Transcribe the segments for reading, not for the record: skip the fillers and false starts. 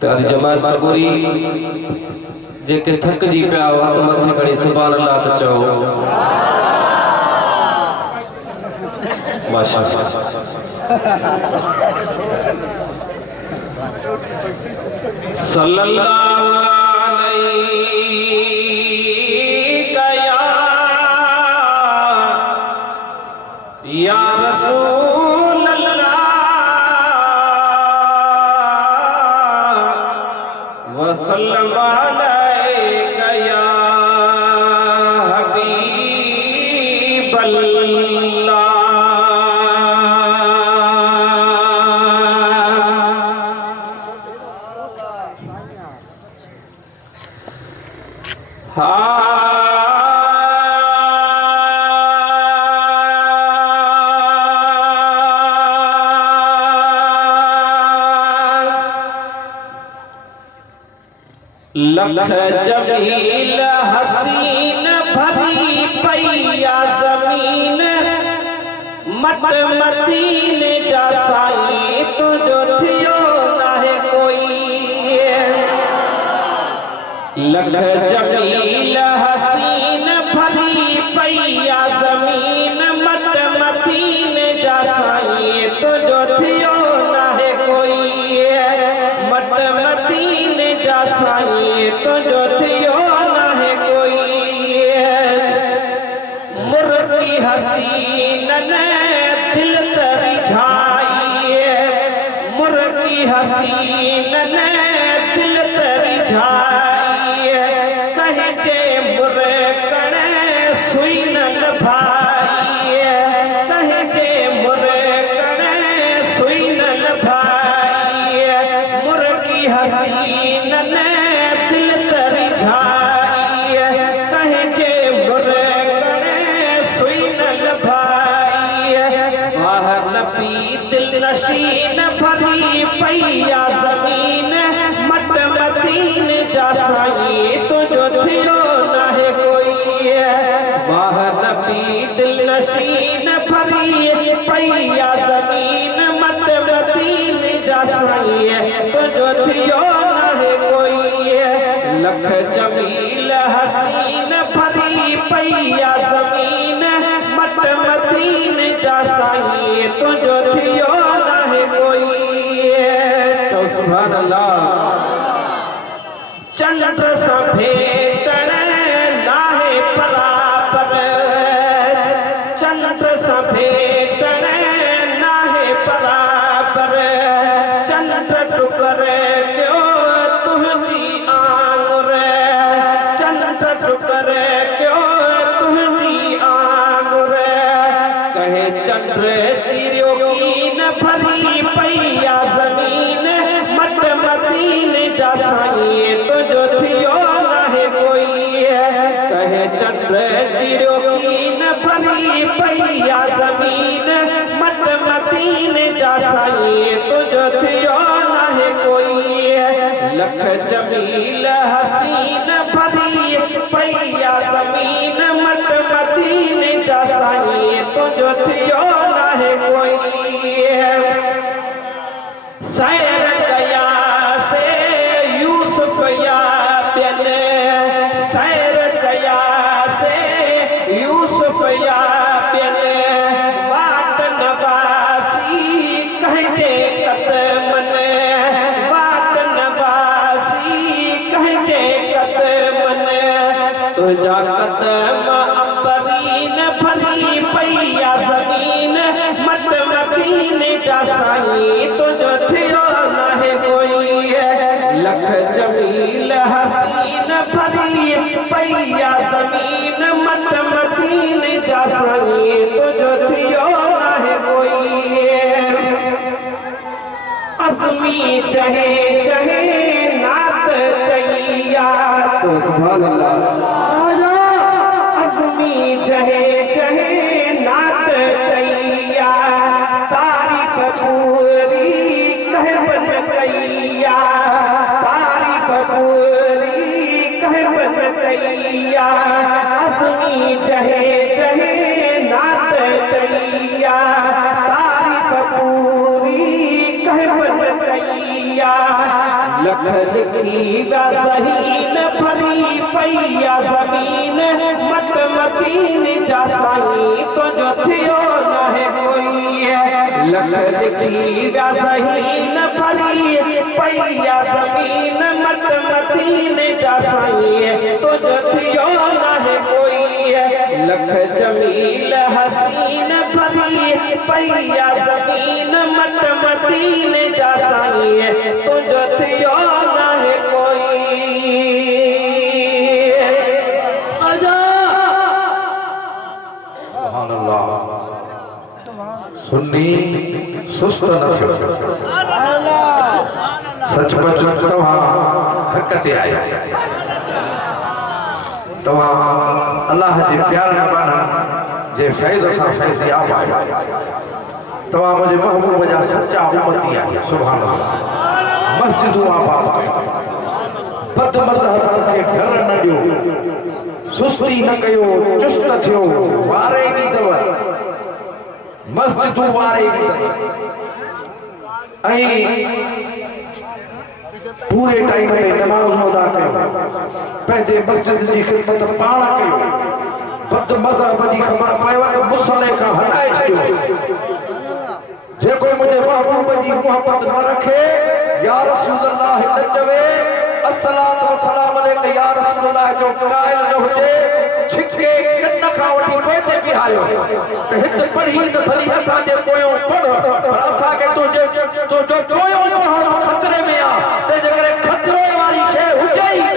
प्यारी जमात सबूरी जेके थक जी पिया हथ मथे खणी सुभान अल्लाह त चओ माशाअल्लाह। सल्लल्लाहु अलैका या रसूल अल्लाह वसल्लम अलैका या हबीब अल्लाह। लख जमील हसीन भरी पैया जमीन मत मदीन जा साई तुझो थियो नाहे कोई। लख जमील हसीन भरी पैया जमीन मत मदीन जा साई तुझो थियो नाहे कोई। मत मदीन जा साई तुझो थियो नाहे कोई। मुर्गी हसीन ने दिल तरी झाई मुर्गी हसीन ने दिल तरी झाई कहे जे मुर्कण सुई न भाई कहे जे मुर्कण सुई न भाई। मुर्गी हसीन ने दिल तरी झाई कहे जे मुर्कण सुई न भाई। वाह नबी दिल नशीन भरी पैया जमीन मत मदीन जा साई तुझो थियो नाहे कोई। वाह नबी दिल नशीन भरी पैया जमीन मत मदीन जा साई तुझो थियो नाहे कोई। लख जमील हसीन भरी पैया जमीन मत मदीन जा साई तुझो थियो नाहे कोई। चो सुभान अल्लाह। चंद्र सा भेटण नाहे बराबर चंद्र सा भेटण नाहे बराबर। चंद्र टुकर क्यों तुझी आंगुर चंद्र टुकर क्यों तुझी आंगुर। कहे चंद्र चिरियो की न भरी पैया जमीन मत मदीन जा साई तुझो थियो नाहे कोई। कहे चंद्र चिरियो की न भरी पैया जमीन मत मदीन जा साई तुझो थियो नाहे कोई। लख जमील हसीन भरी पैया जमीन मत मदीन जा साई तुझो थियो नाहे कोई। सैर गया से यूसुफ या प्यन सैर गया से यूसुफ या प्यन वाट नवासी कहजे कदमन वाट नवासी कहजे कदमन। तुझा कदम अंबरीन भरी पैया जमीन मत मदीन जा साई तुझो थियो नाहे कोई। लख जमील हसीन भरी पैया जमीन मत मदीन जा साई तुझो थियो नाहे कोई। असमी चहे चहे नात चैया तो सुभान अल्लाह। असमी चहे चहे नात चैया तारीफ पूरी कहबन कैया तारीफ पूरी कहबन कैया। असमी चहे चहे नात चैया तारीफ पूरी कहबन कैया। लख लिखी वज़हीन भरी पैया ज़मीन मत मतीन जा साईं तुझो थियो न है कोई लख लिखी वज़हीन भरी पैया ज़मीन मत मतीन जा साईं तुझो थियो न है कोई लख जमील हसीन भरी पैया ज़मीन मत मतीन जा साईं तुझो थियो न है कोई सुभान अल्लाह सुन्नी सुस्त न थियो सचमुच तव्हां हक़ ते आया तव्हां अल्लाह जे प्यार नबाना जे फैज़ सां फैज़याब आया तव्हां मुंहिंजे महबूब जा सच्चा उम्मती आहियो सुभान अल्लाह मस्जिदूं आबाद कयो बद मज़हब खे घर न ॾियो सुस्ती न कयो चुस्त थियो वारे ॾींदव मस्जिदूं वारे ॾींदव ऐं पूरे टाइम ते नमाज़ अदा कयो पंहिंजे मस्जिद जी ख़िदमत पाण कयो बद मज़हब जी ख़बर पयो त मुसले खां हटाए छॾियो जेको मुझे महबूब जी मोहब्बत न रखे या रसूल अल्लाह न चवे अस्सलातु वस्सलाम अलैका या रसूल अल्लाह जो क़ाइल न हुजे छिके कन खां वठी पोइते बिहारियो त हित पढ़ी त भली असां जे पोयों पढ़ पर असां के तुझे तो जो पोयों पढ़ण खतरे में आ ते जेकर खतरे वारी शइ हुजे ई न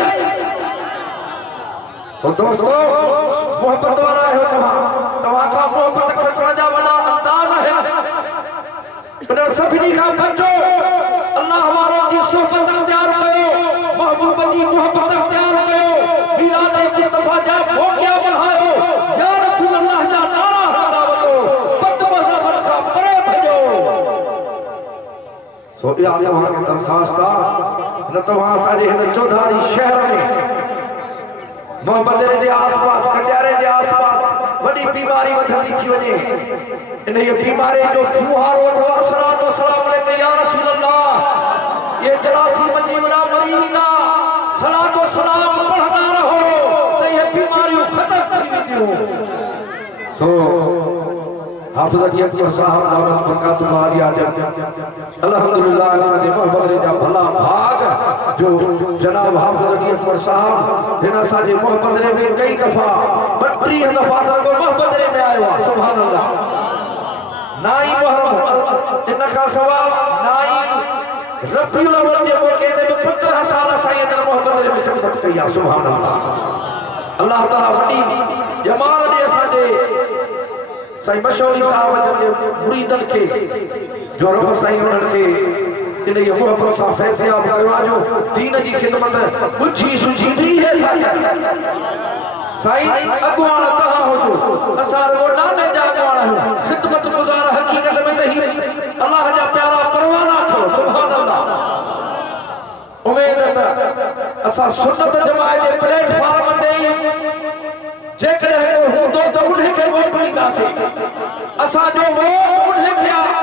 तो दोस्तो मोहब्बत वारा आहियो तव्हां खां मोहब्बत खसण जा वॾा अंदाज़ आहिनि पर सभिनी खां बचो अल्लाह वारो जी सोहबत अख्तियार कयो महबूब जी मोहब्बत अख्तियार कयो मिलाद मुस्तफा जा भोगिया बढ़ायो या रसूल अल्लाह जा नारा हटा वठो बद मज़हब खां परे भॼो सो इहा तव्हां खे दरख़्वास्त आहे न तव्हां असांजे हिन चौधारी शहर में मोहम्मद जे आसपास कटियारे जे आसपास वॾी बीमारी वधंदी थी वञे इन बीमारी जो फुहारो अथव अस्सलातु वस्सलाम अलैका या रसूल अल्लाह ये जरासीम जी वॾा मरी वेंदा सलातो सलाम पढ़ंदा रहो त ये बीमारियूं ख़तम थी वेंदियूं सो हाफ़िज़ अकबर साहब दामत बरकातुल्लाह आलिया अल्हम्दुलिल्लाह असांजे मोहब्बत जा भला भाग जो जनाब हाफ़िज़ अकबर साहब हिन असांजे मोहब्बत में कई दफ़ा 32 दफ़ा को मोहब्बत में आयो आहे सुभान अल्लाह नाई मुहर्रम इन का सवा नाई रबीउल अव्वल जे मौके ते 15 साल साईं जन मोहब्बत में खिदमत कई आहे सुभान अल्लाह अल्लाह ताला वॾी जमाल ॾे असांजे साईं मशहूरी साहब जे मुरीदन खे जो रब साईं उन्हनि खे इन ये मोहब्बत सां फैज़याब कयो आहे जो दीन जी खिदमत बुझी सुझी थी है साईं अॻुवाण तव्हां हुजो असां रुॻो नाले जा अॻुवाण आहियूं खिदमत गुज़ार हक़ीक़त में त ही अल्लाह जा प्यारा परवाना थियो सुभान अल्लाह उमेद त असां सुन्नत जमात जे प्लेटफॉर्म ते जेकॾहिं हूंदो त उन्हे खे वोट ॾींदासीं असांजो वोट उन्हे खे आहे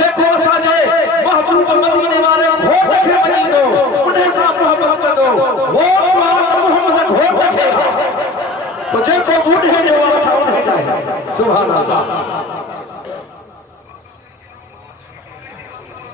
जेको असांजे महबूब मदीने वारे वोट खे मञींदो उन्हे सां मोहब्बत कंदो वोट मोहम्मद वोट खे तो जेको उन्हे जो असां उन्हे ॾांहुं सुभान अल्लाह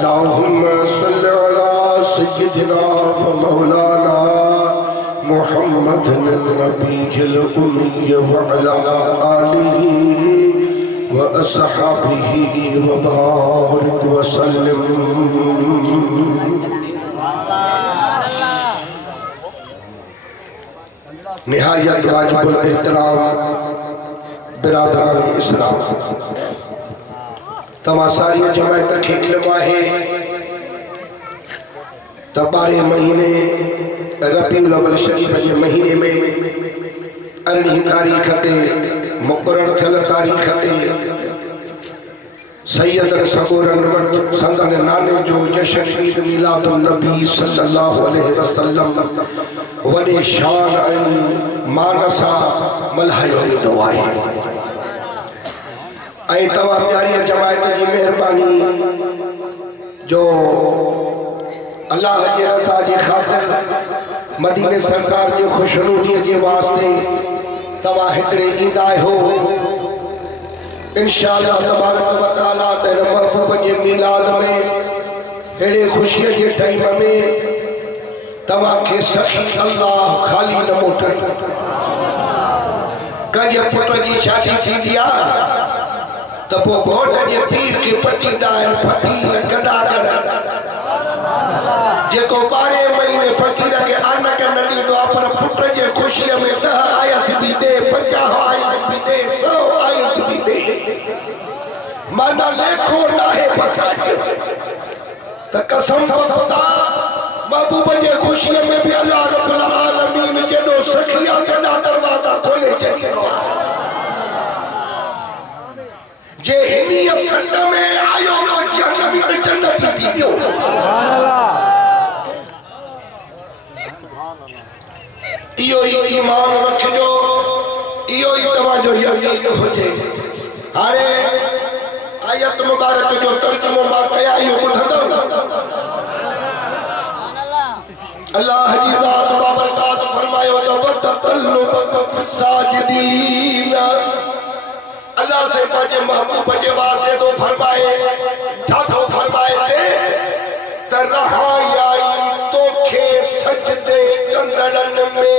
अल्लाहुम्मा सल्लि अला सय्यिदिना व मौलाना मुहम्मदिन नबील उम्मी व अला आलिहि व अस्हाबिहि व बारिक व सल्लिम। निहायत वाजिबुल एहतराम बिरादरान इस्लाम, तमाम सारी जमात के इल्म है त 12 महीने रबीउल अव्वल शरीफ के महीने में 18 तारीख ते मुकर्रर थियल तारीख ते सैयद सबूरन संदन नाने जो जश्न ईद मिलादुन नबी सल्लल्लाहु अलैहि वसल्लम वडे शान ऐं मानसा मल्हायो वेंदो आहे। ऐं तव्हां प्यारी जमात जी महिरबानी जो अल्लाह जे रज़ा जी ख़ातिर मदीने सरकार जे खुशनूदीअ जे वास्ते तव्हां हिकिड़े ईंदा आहियो। इंशाअल्लाह तबारक व तआला तेरे महबूब जे मिलाद में हेड़े खुशीअ जे टाइम में तव्हां खे सखी अल्लाह खाली न मोटण। कंहिंजे पुट जी शादी थींदी आहे त पोइ घोट जे पीर खे पटींदा आहिनि फ़क़ीर गदागर जेको 12 महीने फ़क़ीर खे आनक न ॾींदो आहे, पर पुट जे ख़ुशीअ में 10 आयस बि ॾे, 50 आयस बि ॾे, 100 आयस बि ॾे। माना लेखो न आहे बसि त कसम खुदा महबूब जे ख़ुशीअ में बि अल्लाह रब्बुल आलमीन केॾो सखिया केॾा दरवाज़ा खोले छॾियो। जे हिनीअ संड में आयो न जन्नत त जन्नत थी वियो। इहो ई ईमान रखिजो, इहो ई तव्हांजो यकीन हुजे। हाणे आयत मुबारक जो तर्जुमो मां कया इहो ॿुधंदव। अल्लाह जी ज़ात बाबरकात फरमायो त वतक़ल्लुबक फिस्साजिदीन। अल्लाह से पंहिंजे महबूब जे वास्ते तो फरमाए ठाठो फरमाए से त रहायाई तोखे सजदे कंदड़न में।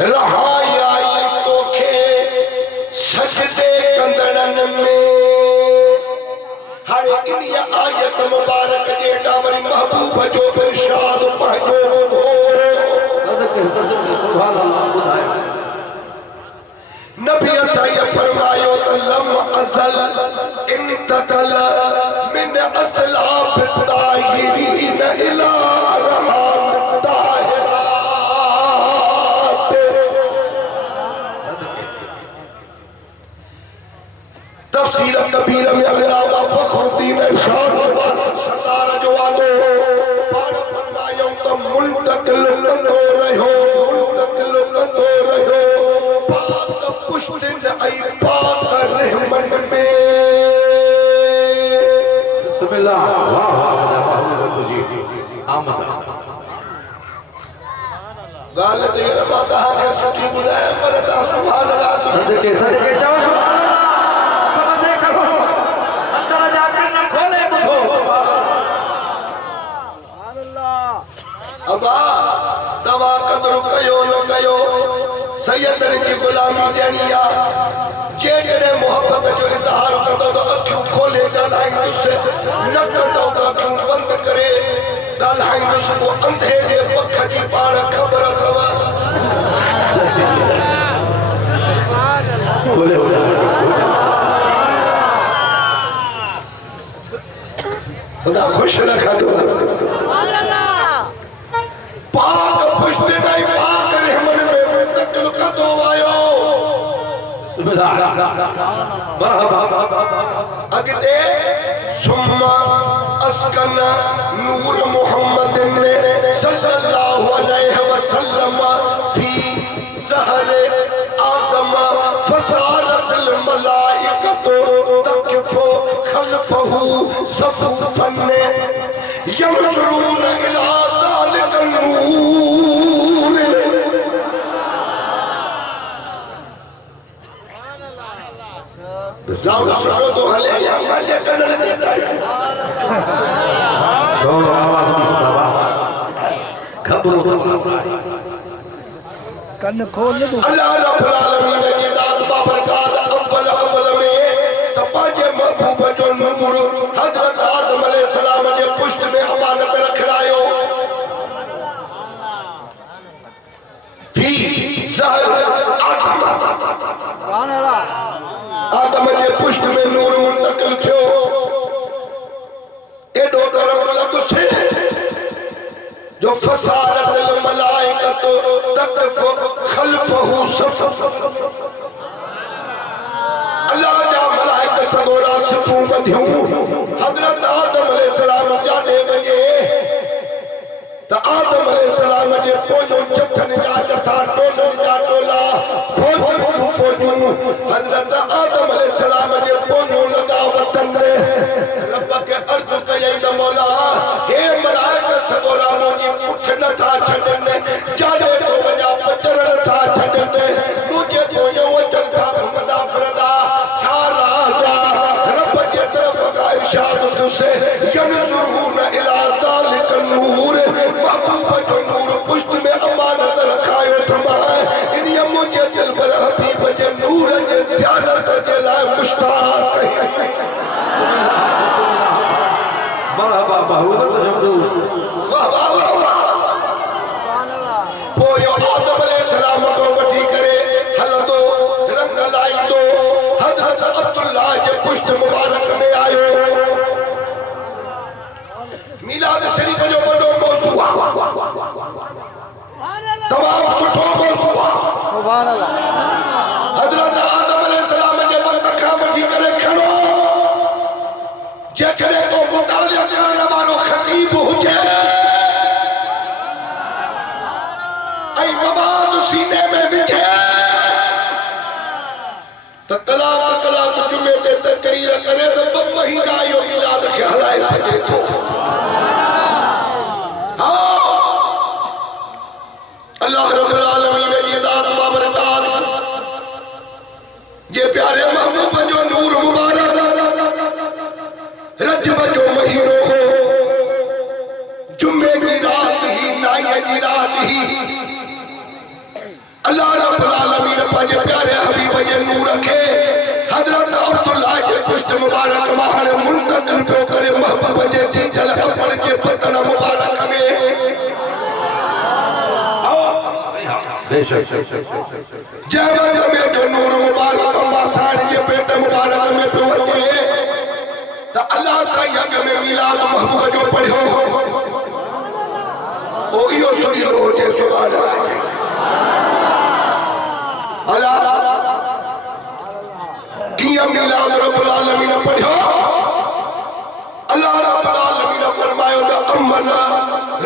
रहायाई तोखे सजदे कंदड़न में। हाणे इन्हीअ आयत मुबारक जे वरी महबूब जो इरशाद पढ़जो हो। नबी असाई फरमायो त लम अज़ल इंतकल मिन असलाब ताहिरीन इला रहमान ताहिरात। तफसीर कबीर में अल्लामा फखरुद्दीन इरशाद सरदार जो आदो पाण फरमायो त मुंतकिल कंदो रहियो, मुंतकिल कंदो रहियो पाक पुष्टिन ऐं पाक रहमन में। बिस्मिल्लाह वाह वाह जी आमद गाल देर मां तव्हांखे सुठी ॿुधायां पर तव्हां सुभाणे सदके सदके चओ अबा तव्हां क़दर कयो न कयो सैयदनि जी ग़ुलामी ॾियणी आहे। जेकॾहिं मोहबत जो इज़हार कंदो त अखियूं खोले ॻाल्हाईंदुसि, न कंदो त अखियूं बंदि करे ॻाल्हाईंदुसि। पोइ अंधे जे पख जी पाण ख़बर अथव। ख़ुदा ख़ुशि रखंदो। पाक पुष्टि नहीं पाक रहमन में मुंतकिल कंदो आयो। अॻिते सुम्मा अस्कन नूर मोहम्मद सल्लल्लाहु अलैहि वसल्लम फी ज़हर आदम फसारतल मलाइकतु तक़फु खल्फहु सफ़ूफन यंज़ुरून इला ज़ालिकन नूर। लाओ सुनो तो हले या मजे कनड़ देता है दोनों आवाज की बाबा खबरों कन खोल दो अल्लाह रब्बुल आलमीन की दात बाबरकात अव्वल में तपाजे महबूब जो नूर हजरत आदम अलैहिस्सलाम के पुष्ट में अमानत रख लायो भी जहर आदम के पुष्ट में नूर मुंतकिल थियो एडो गरम लगुसे जो फसारत मलाइकत तकफ खल्फहु सफ अल्लाह जा मलाइका सगोरा सफू बधियूं हजरत आदम अलैहिस्सलाम जाने लगे त आदम अलैहिस्सलाम जे पोजो चथन जा चथा टोलन जा टोला फौजू हजरत आदम अलैहिस्सलाम जे पोजो लगा वतन में रब के अर्ज कई त मौला हे मलाइका सगोरा मोजी पुठ न था छडने जाने तो वजा पचर था छडने मुझे पोजो वचन था घुमदा फिरदा छा राजा रब के तरफ का इरशाद तुसे यनजुरून इला ज़ालिक नूर महबूब जो नूर पुष्ट में अमानत रखायो थमाए इनिया मुझे दिल पर हबीब जे नूर जे ज़ियारत के लाए मुश्ताक मरहबा बहुवत जमदू वाह वाह वाह पोयो आदम अलैहिस्सलाम को वठी करे हलंदो रंग लाइंदो हजरत अब्दुल्लाह जे पुष्ट मुबारक में आयो मिलाद शरीफ जो वडो मौजू तमाम सुठो मौजू सुभान अल्लाह हजरत आदम अलैहिस्सलाम जे वक्त खां वठी करे खड़ो जेकरे को मुतालिया करण वारो खतीब हुजे ऐं मवाद सीने में विझे त कलाक जुमे ते तकरीर करे त 2 महीना इहो मिलाद खे हलाए सघे थो अल्लाह रब्बुल आलमीन जी ज़ात बाबरकात जे प्यारे महबूब जो नूर मुबारक रजब जो महीनो हो जुम्मे की रात ही नाई की रात ही अल्लाह रब्बुल आलमीन पंहिंजे प्यारे हबीब जे नूर खे हजरत अब्दुल्लाह जे पुष्ट मुबारक मां हाणे मुंतकिल पियो करे महबूब जे जीजल अपण जे बदन मुबारक में जहमत में जो नूर मुबारक अम्मा साहिब जे पेट मुबारक में पियो अचे त अल्लाह साईं अॻ में मिलाद महबूब जो पढ़ियो ओ इहो सुञो हुजे सुभान अल्लाह कीअं मिलाद रब्बुल आलमीन पढ़ियो अल्लाह रब्बुल आलमीन फरमायो त अमन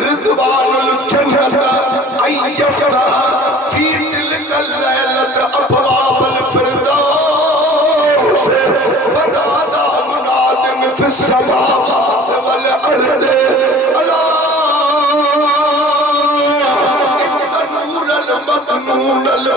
रिदवानुल जन्नत ऐं यफ्तह फी तिलकल लैलत अबवाबल फिरदौस वनादा मुनादिन फिस समावात वल अर्द अला इन्न नूरल मकनूनल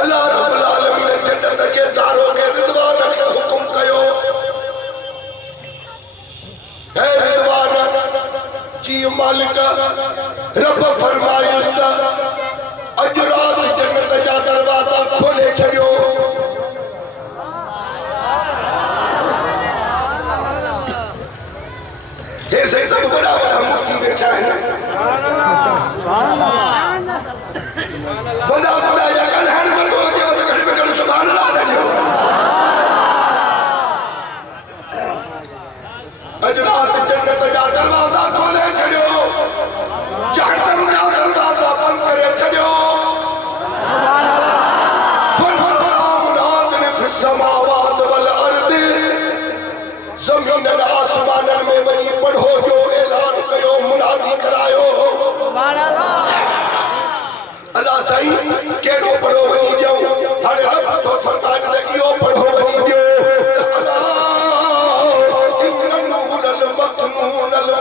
अल्लाह रब्बुल आलमीन जन्नत के दारों के रिदवान के हुक्म कयो है रिदवान जी मालिक रब फरमायुस त अज रात जन्नत जा दरवाजा खोले छड़ियो हे सही सब बड़ा बड़ा मुफ्ती बैठा है ना बंदा खुदा या कल है बंदो के बंदे खड़े पे करो सुभान अल्लाह दे अज रात जन्नत जा दरवाजा खोले छड़ियो जहन्नम जा दरवाजा बंद करे छड़ियो समावात वल अर्द जमीन आसमान दरबार में वही पढ़ो जो ऐलान कयो मुनादी करायो अल्लाह सही केड़ो पढ़ो वही जो हाणे रब तो सरकार ने इहो पढ़ो वही जो अल्लाह इन्नल मकनून अल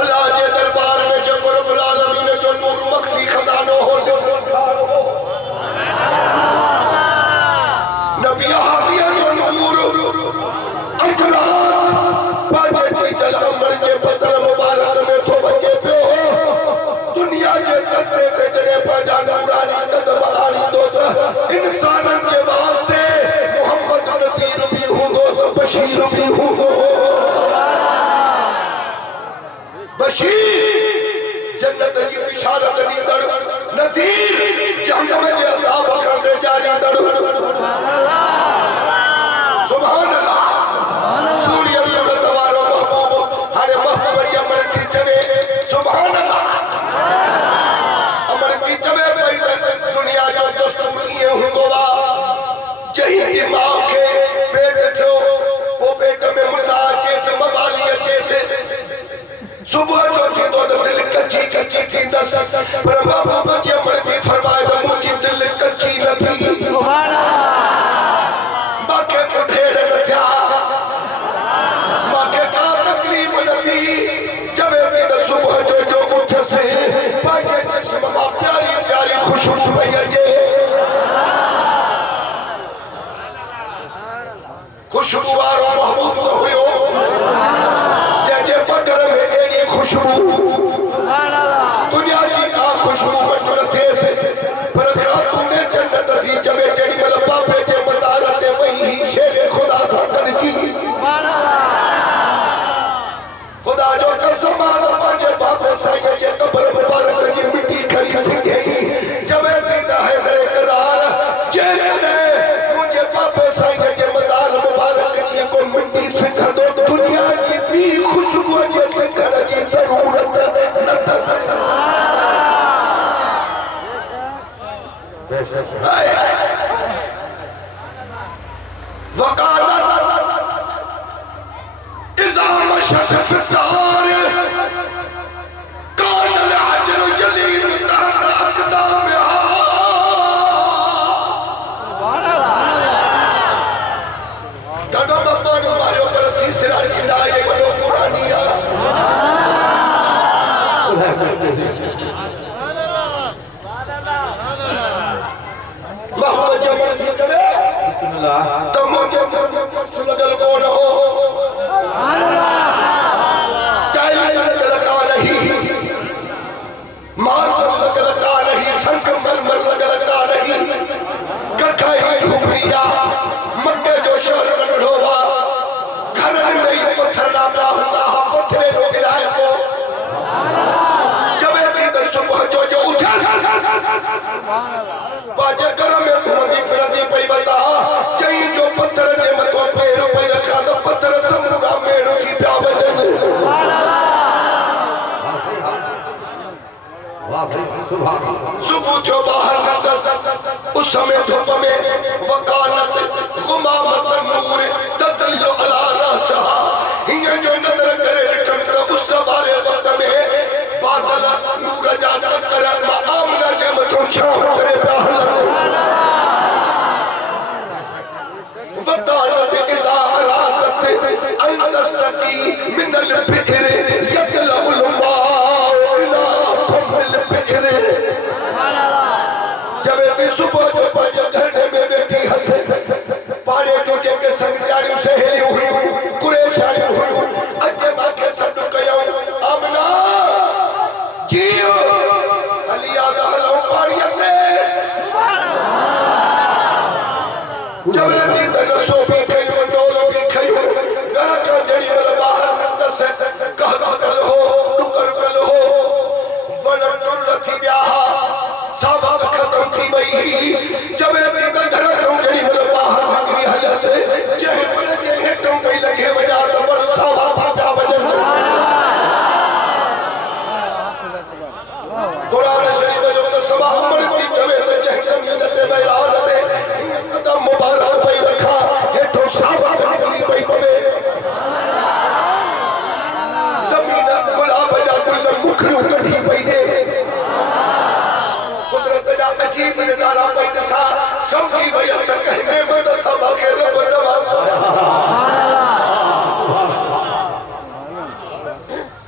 अल्लाह के दरबार में जब रब्बुल आलमीन जो नूर मख्फी खजानो हो जो ठाड़ हो नबी हादिया जो नूर अजरात बाजे की जल अमर के बदन मुबारक में तो बजे पे हो दुनिया के करते ते जड़े पैदा नूरानी कदम आनी दो इंसानन के वास्ते मोहम्मद नज़ीर भी हो तो बशीर भी हो बशीर जन्नत की बिशारत नींदड़ नज़ीर जहन्नम के अज़ाब करने जारी दड़ सुभान अल्लाह सूर्य सूरत वारो महबूब हारे महबूब अमर थी चवे सुभान अल्लाह अमर की चवे पई दुनिया जो दस्तूर ये हुंदो वा जही की मां के पेट थियो वो पेट में मुर्दा के मवाली के से सुबह जो थी तो दिल कच्ची कच्ची थी दस पर बाबा की अमर थी फरमाए तो मुझी दिल कच्ची न थी सुभान अल्लाह बाके को ढेर न था बाके का तकलीफ न थी जब भी सुबह जो उठ से बाके जिस्म में प्यारी प्यारी खुशबू भई जे खुशबू वारो महबूब तो हुयो जे बदर में एडी खुशबू दुनिया की का खुशबू बटन थे से पर खातून जन्नत थी जबे जेडी मल बापे के मदारत वही शेर खुदा साकन की खुदा जो कसम पाजे बापे साईं के कब्र मुबारक की मिट्टी खरी सके जबे थी है करार जे ने मुझे बापे साईं के मदार मुबारक की को मिट्टी से दो दुनिया की भी खुशबू जैसे कर की जरूरत न वकालत इज़ा मशक फितार कान अलहजर जलील तहत अक़दामिहा डाडो बाबा ने मारो पर सीसरा की डाये बड़ो पुरानिया मोहम्मद जमन थी चले बिस्मिल्लाह तो मुझे घर में फर्श लगल को न हो सुभान अल्लाह टाइल्स लगल का नहीं मार्बल लगल का नहीं संगमरमर लगल का नहीं कखाई ढूंढिया मक्के जो शहर कढ़ोवा घर में नहीं पत्थर डाला होता है पत्थरे लो गिराए को जब एक सुबह जो उठा बाजे घर में घूमती फिरती पई बता चई जो पत्थर के मतो पैर पे रखा तो पत्थर समूरा मेड़ की प्या बजन सुभान अल्लाह वाह सुभान सुबह जो बाहर नदस उस समय धूप में वकालत गुमामत नूर तदलियो अला रासहा ये जो नजर करे चमक उस सवारे वक्त में बादल नूर जा कर आमना के मथो छाव करे बहल वकालत इदा अरादत अंतस्तकी मिनल बिर यतलुल माउ इला फमिल बिर जब भी सुबह जो पांच घंटे में बैठी हंसे पाड़े टूटे के संग जारी सहेली हुई कुरैश आई हुई अजे बाके सब कयो आमना जियो अलिया दहलो पाड़ियते जब भी दर सोफी कयो डोलो भी कयो घर का जड़ी वाला बाहर नंद से कहता कल हो टुकर कल हो वन पखरू कढ़ी पई दे कुदरत जा अजीब नजारा पई दसा समझी वई त कहे मत सा भागे रब नवाज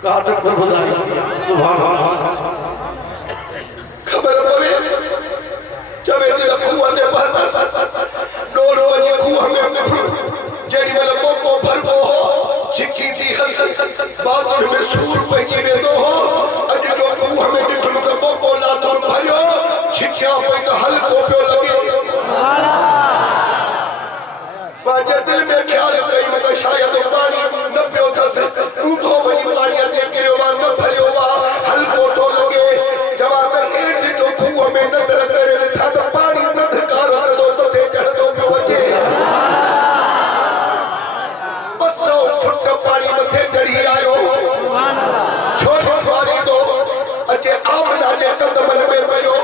काट को बुलाई सुभान अल्लाह खबर पवे जबे दिल कुआं दे भरता डोर वजी कुआं में जेडी वाला बोको भरबो हो चिकी दी हसन बादल में सूर पई ने दो हो अज जो कुआं में डिठुन के बोको ला तो भरियो छिकिया पई तो हल्को पियो लगे सुभान अल्लाह बाजे दिल में ख्याल कई मत शायद पानी न पियो थस तू तो वही पानी दे के वा न भरियो वा हल्को तो लगे जवाब एट तो कुआं में नजर करे साद पानी न धकार दो तो थे चढ़ दो पियो वजे बसो फुट पानी मथे चढ़ी आयो सुभान अल्लाह छोड़ मारी दो अचे आमना ने कदमन में पयो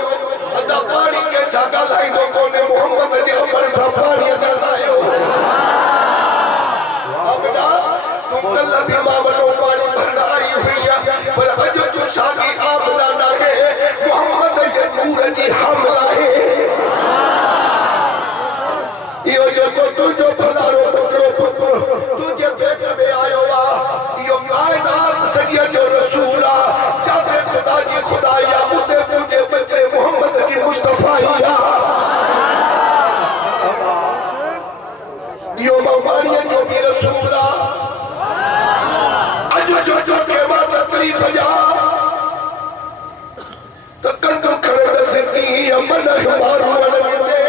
अदा पानी के सागा लाई दो कोने मोहम्मद जे अमर सा पानी अदा लायो अबना तुम तल्ला भी मावलो पानी भरना आई हुई है पर अजो जो सागी आमना ना है मोहम्मद जे नूर जी हमला है यो जो को तू जो भलारो पकड़ो तुझे पेट में आयो वा यो कायनात सगिया जो रसूला जाते खुदा की खुदाया उते तुझे बचे मोहम्मद की मुस्तफाइया यो मवानिया जो भी रसूला अजो जो के बाद तकलीफ जा तकन तो खड़े दसती अमन हमारो दे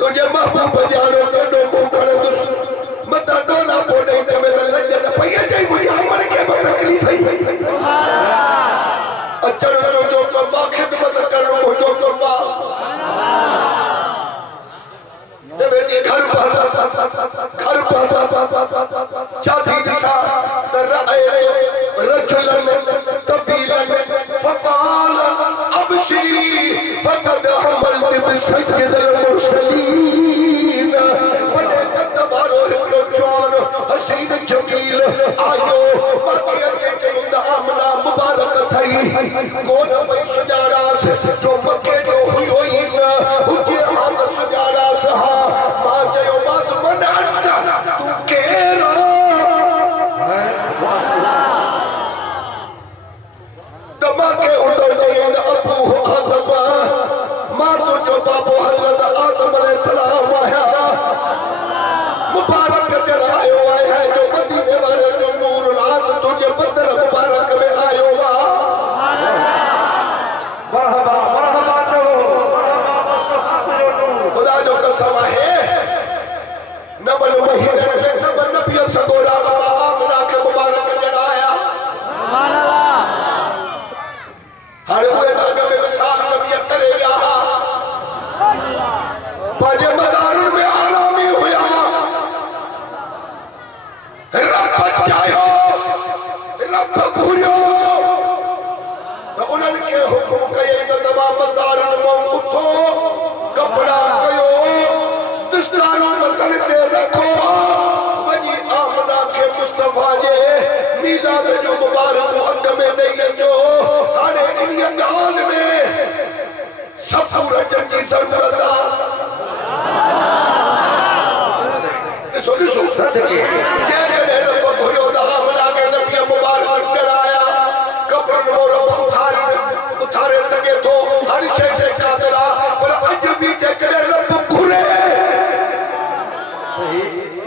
तुझे महबूब जानो के डोबो खड़े दुस मत डोला पोडे ते में लजन पइया जाई मुझे अमन के बाद तकलीफ है सुभान अल्लाह अचर जो कबा खिदमत करो जो कबा जबे दी घर पहदा चादी दिसा तरए रजुलन तबीलन फकाल अबशरी फकद हमल बिसजद मुरसलीन बड़े कदबारो हिलो जवान हसीन जमील आयो बाकी के चंदा आमना मुबारक थई कोन भई सुजारा से जो मके जो हुई न हुजे हाथ सुजारा सहा मां चयो बस मन अटका तू केरो दमाके उड़ो नहीं अबू आदम मां तो जो बाबू हजरत आदम अलैहि सलाम आया मुबारक जलायो है जो मदीने वाले जो नूर रात तुझे बदर मुबारक में आयो वा मरहबा मरहबा खुदा जो कसम है नबल महीने में नबल नबी सगोरा बाबा आमना के मुबारक जलाया सुभान अल्लाह हर हुए दाग में विशाल नबी करे गया पर मदार में आरामी हुआ रब चाहो रब भूलो तो उन्होंने के हुक्म कये तो दबा मदार में उठो कपड़ा कयो दस्तारों मसल ते रखो वजी आमना के मुस्तफा जे मीलाद जो मुबारक हक में नहीं जो हाने इन गाल में सफूर जंगी जरूरत सुनो जे करे रब भुलो दा आमना के नबी मुबारक डराया कब्र में रब उठारे सके तो हर शय से कादरा पर अज भी जे करे रब घुरे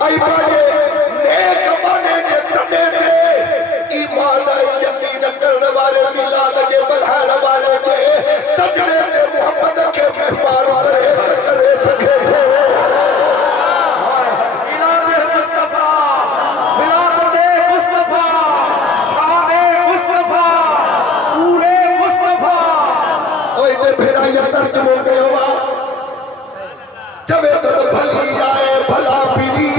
आई बाजे नेक बने जे तबे दे ईमान यकीन करने वाले मिलाद के बढ़ाने वाले के तगड़े के मोहम्मद के मेहमान करे सके थे जब भली आए भला पीरी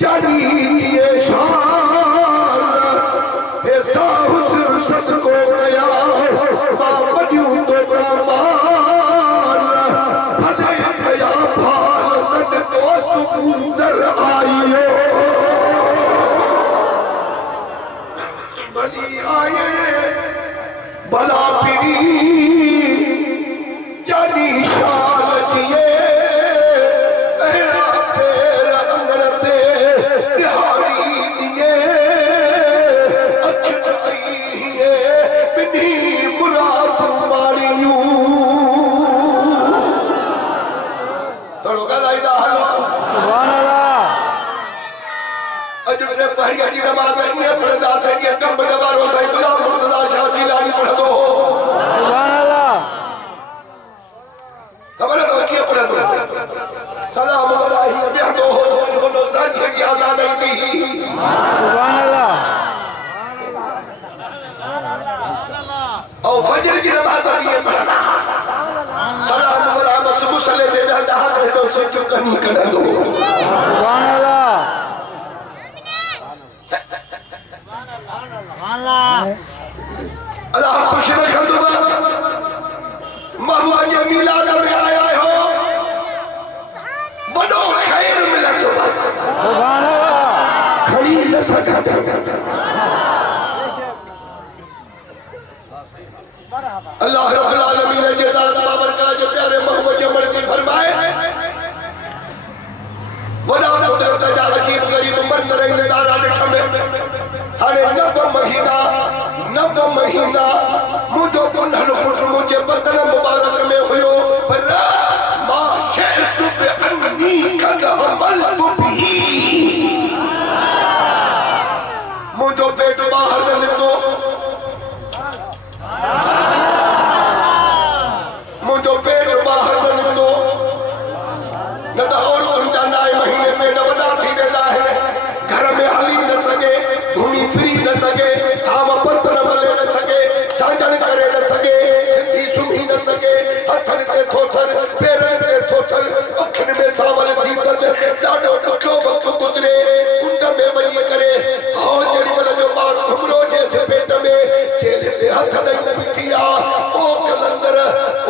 जानी ये शान ऐसा हुस्न सदको गया बावजू तो कमाल भले गया भाल तन दोस्त मुंदर आइयो अजुटे पहरिया की नमाज नहीं है पढ़दा से के कम नवारो सैयदुल्लाह मुर्तजा शाह जिलानी पढ़ दो सुभान अल्लाह खबर है तो क्या पढ़ दो सलाम अलैहि बिह दो हो जान के आदा नहीं दी सुभान अल्लाह और फजर की नमाज नहीं है पढ़ना सलाम अलैहि सुबह सले दे जा है तो से क्यों करनी कर दो सुभान अल्लाह अल्लाह खुश रखे दुआ महुआ के मिलाद में आया हो बड़ो खैर मिला तो सुभान अल्लाह खड़ी न सका अल्लाह रब्बुल आलमीन ने जलाल बाबर का जो प्यारे मोहम्मद जमड़ की फरमाए वडा कुदरत जा अजीब गरीब मंदर नजारा दिठमे हाने नव महीना मुझो कुंडल पुट मुझे बदन मुबारक में हुयो पर मा शहद पे अन्नी कद हमल तुबी मुझो पेट बाहर न निकलो मुझो पेट बाहर न निकलो न तो और उनका 9 महीने में न वडा थी देता है घर में हली न सके घूमी फिरी न सके थाम पत न मले न सके साजन करे न सके सिद्धि सुमी न सके हथन ते थोथर पेरन ते थोथर अखन में सावल थी तज डाडो दुखो वक्त गुजरे कुंड में वही करे हो जड़ी वाला जो बार घुमरो जैसे पेट में जेल ते हथ नहीं बिठिया ओ कलंदर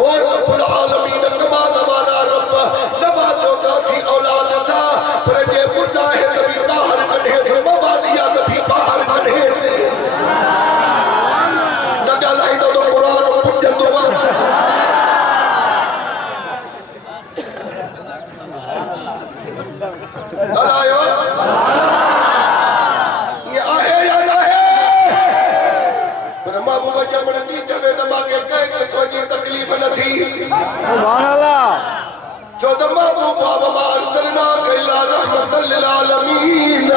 ओ रब्बुल आलमीन कमाल वाला रब नवाजो दासी औलाद सा पर जे मुद्दा है तभी बाहर कढे से मवालिया तभी बाहर कढे से लगा लाई तो कुरान पुण्य दुआ अलायो ये आहे या ना है पर महबूब जमण दी जवे दमागे कई किस्म तकलीफ न थी सुभान अल्लाह जो महबूब बाबा अरसलना कैला रहमतल लिल आलमीन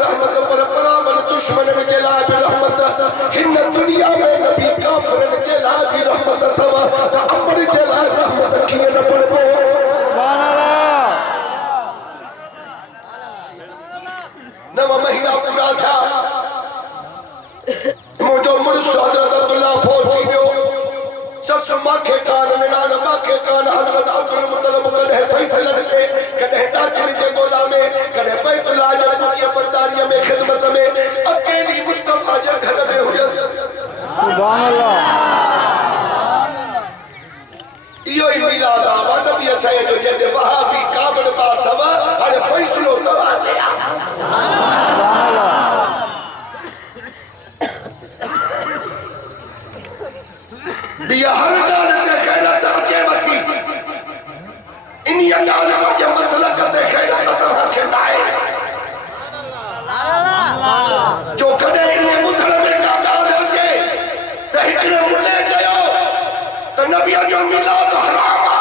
रहमत पर परामन दुश्मन के लाभ रहमत हिन दुनिया में नबी काफिरन के लाभ रहमत अथवा त अमर के लाभ रहमत किए न पड़बो सुभान अल्लाह 9 महीना पूरा था मुझो मुर्श हजरत अब्दुल्लाह फौज की गयो सबसे माखे कान मिना न माखे कान हजरत अब्दुल मुत्तलिब कदे फैसला के कदे डाचन के गोला में कदे बैतुल्लाह की बरदारिया में खिदमत में अकेली मुस्तफा जे घर में हुई सुभान अल्लाह इयो ही मिलाद आ नबी सैयद जैसे वहाबी काबिल बात था अरे फैसलो दवा गया सुभान अल्लाह बिया हर गाल ते खैरत अचे मथी इन्हीं गाल में जे मसला करते खैरत त रखे नाए जो कदे इन्हें बुधड़ में का गाल अचे त हिकड़े मुले कयो त नबी जो मिलाद हराम आ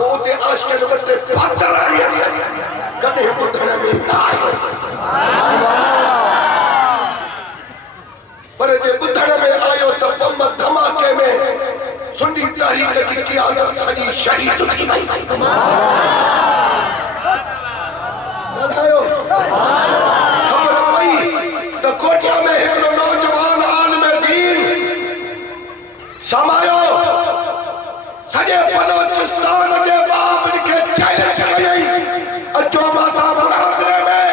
वो ते आशिक वटे पातर आई कदे बुधड़ में ना पर जे बुधड़ में आयो त बम धमाके में सुनी तारीख की क़यादत सजी शहीद थी वई दलायो खबर वई त कोटिया में एक नौजवान आलिम दीन समायो सजे बलोचिस्तान जे बाप के चैलेंज कयई अचो मासा मुनाज़रे में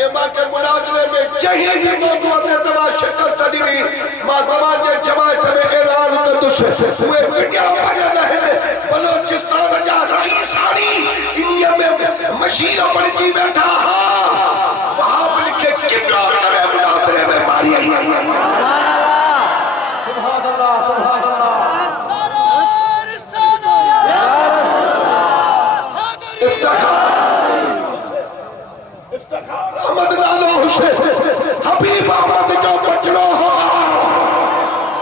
ये बाके मुनाज़रे में चाहिए भी मौजूद ने दवा शिकस्त दी मां दवा जे जमात में ऐलान कर दुश हुए वीडियो बने रहे बलोचिस्तान जा रईस आनी इंडिया में मशीन पर जी बैठा हा वहां पर के कितना करे मुनाज़रे में मारी सुभान अल्लाह सुभान इफ्तिखार अहमद नालो हुसैन हबीब अहमद जो बचड़ो हो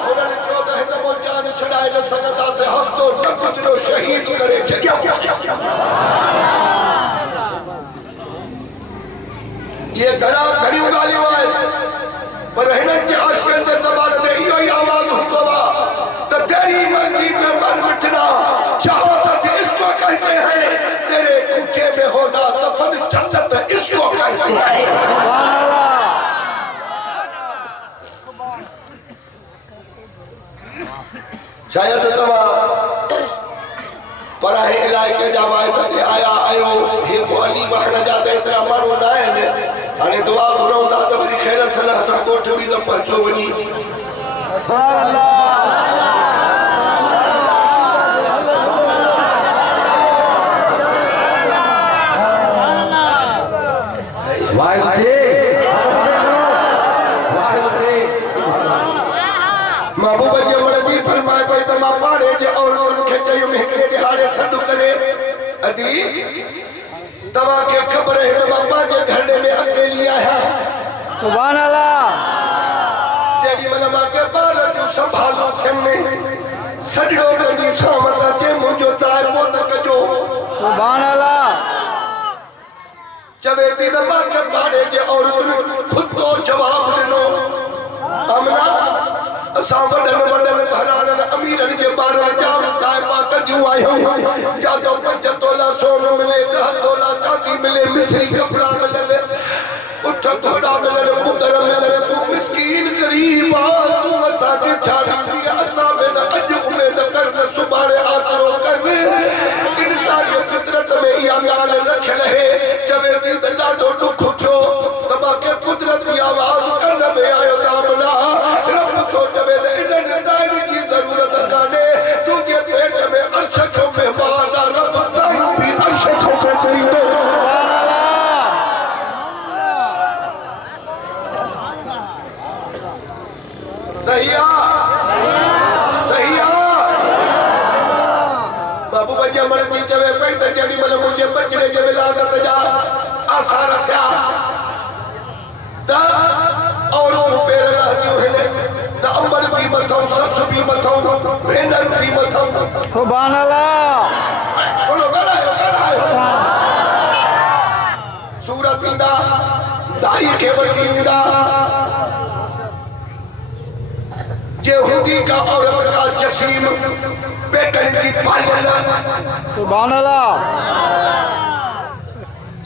उन्होंने जो कहे तो वो जान छड़ाए न सकता से हफ्तों न गुजरो शहीद करे जगह ये घड़ा घड़ी उगालियो है पर हिनन के आशिकन दे ज़बान दे इहो ही आवाज हुंदो वा त तेरी मर्जी में मर मिटना शहादत इसको कहते हैं तेरे कूचे में होना दफन जन्नत इसको कहते हैं सुभान अल्लाह शायद तवा पर है इलाके जा वाए ते आया आयो हे गोली बहण जा ते इतना मानो ना है हाने दुआ घुरऊं ता त वरी खैर सलाह सा कोठ भी त पहुंचो वनी महबूब जी मर्दी फरमाए पई त मां पाड़े जे और उनके चयो में हिकड़े दिहाड़े सद करे अदी तवा के खबर है बाबा जे घर में अकेली आया सुभान अल्लाह जेडी मलमा के बाल जो संभालो थने सजड़ो गंदी सोमत जे मुजो दार मोत कजो सुभान अल्लाह चवे ती दबा के बाड़े जे और खुद को जवाब दिनो हमना असां वडन वडन घरानन अमीरन जे बारन जाम दाए पाक जूं आयो या तो 5 तोला सोन मिले 10 तोला चांदी मिले मिस्री कपड़ा मिले उठ थोड़ा मिले पुत्र मिले तू मिस्कीन गरीब तू असा के छाड़ी दी असा में न अज उम्मीद कर न सुबारे आतरो कर इंसानी फितरत में या गाल रख रहे चवे दी दंडा डोडू खुजो तबा के कुदरत की आवाज कर में आयो दामना रब तो जवे दे इन दाई की जरूरत काने तू के पेट में अर्श को मेहमान रब ताऊ भी अर्श को पेटी दो सुभान अल्लाह सहिया सहिया बाबू बच्चे मर दी जवे पे त जड़ी मल मुझे बचड़े जवे लागत जा आशा रखया दा और पेर लहदियो है दा अंबर भी मथो सस भी मथो भेंडर भी मथो सुभान अल्लाह बोलो गड़ायो सूरत इंदा दाई के बठींदा यहूदी का औरत का जसीम बेकन की पायल सुभान अल्लाह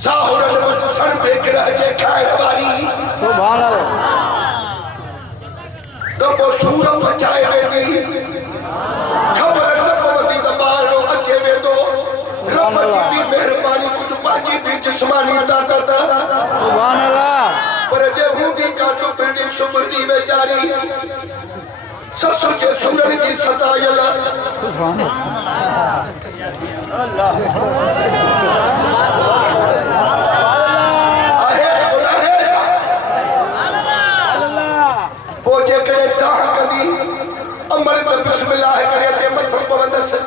साहुरन वट सण बेक रह जे खाइण वारी सुभान अल्लाह दबो सूर बचाए वेंदी खबर न पवंदी त ॿारो अचे वेंदो रब जी मेहरबानी कुझु पंहिंजी बि जिस्मानी ताक़त सुभान अल्लाह पर यहूदी का टुकड़ी सुबड़ी वेचारी ससु के सुरन की सतायल सुभान वो जेकॾहिं दाह कंदी अमर त बिस्मिल्लाह करे के मथो पवंदसि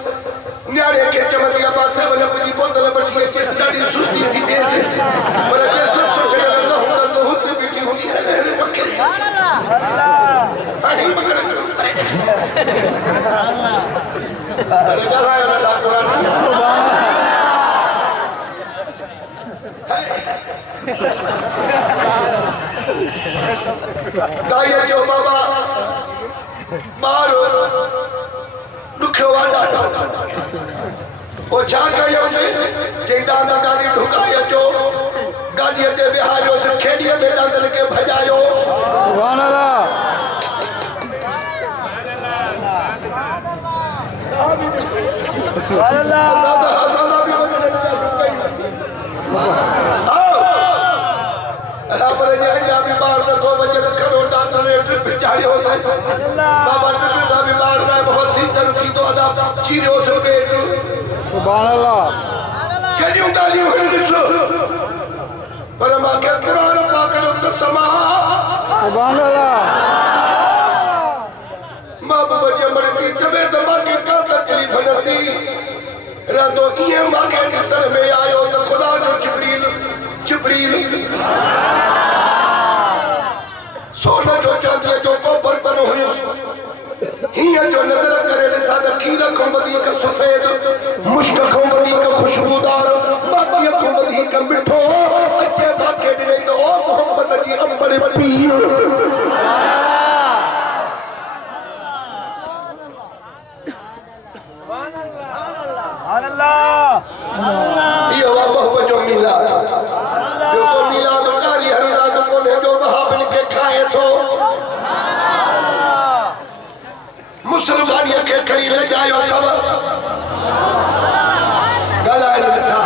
न्याणे खे चवंदी अबासे वञ मुंहिंजी बोतल वठी अचेसि ॾाढी सुस्ती थी थिएसि पर जे ससु ठहियल न हूंदसि त हुते बीठी हूंदी अहिड़े पखे हाणे पकड़ अरे ॻाल्हायो न था क़ुर दाईअ जो बाबा ॿार ॾुखियो आहे ॾाढो पोइ छा कयोसीं चई डांग गाॾी ढुकाए अचो गाॾीअ ते विहारियोसीं खेड़ीअ में डांगनि खे भॼायो सुभान अल्लाह असां बि पर जे अञा बि ॿार नथो वञे त खणो डॉक्टर ट्रिप चाढ़ियोसीं बाबा ट्रिप सां बि ॿार लाइ बहुत सीज़न थींदो अदा चीरियोसीं पेट सुभान अल्लाह कहिड़ियूं ॻाल्हियूं आहिनि ॾिसो पर मूंखे क़ुर पाक जो कसम आहे सुभान अल्लाह महबूब जे मर्दी जबे त मूंखे का तकलीफ़ न थी रहंदो ईअं मूंखे ॾिसण में आयो त ख़ुदा जो जिब्रील सोन जो चांदीअ जो को बर्तन हुयुसि हीअं जो नज़र करे ॾिसां त खीर खां वधीक सफ़ेद मुश्क खां वधीक खुशबूदार बाक़ीअ खां वधीक मिठो अचे मूंखे ॾिनई त ओ अमर पीर ये वाह जो मिला जो तो मिला तो कारी हर रात को ने जो वहां के खाए तो मुसलमान के खड़ी ले जायो सब गला था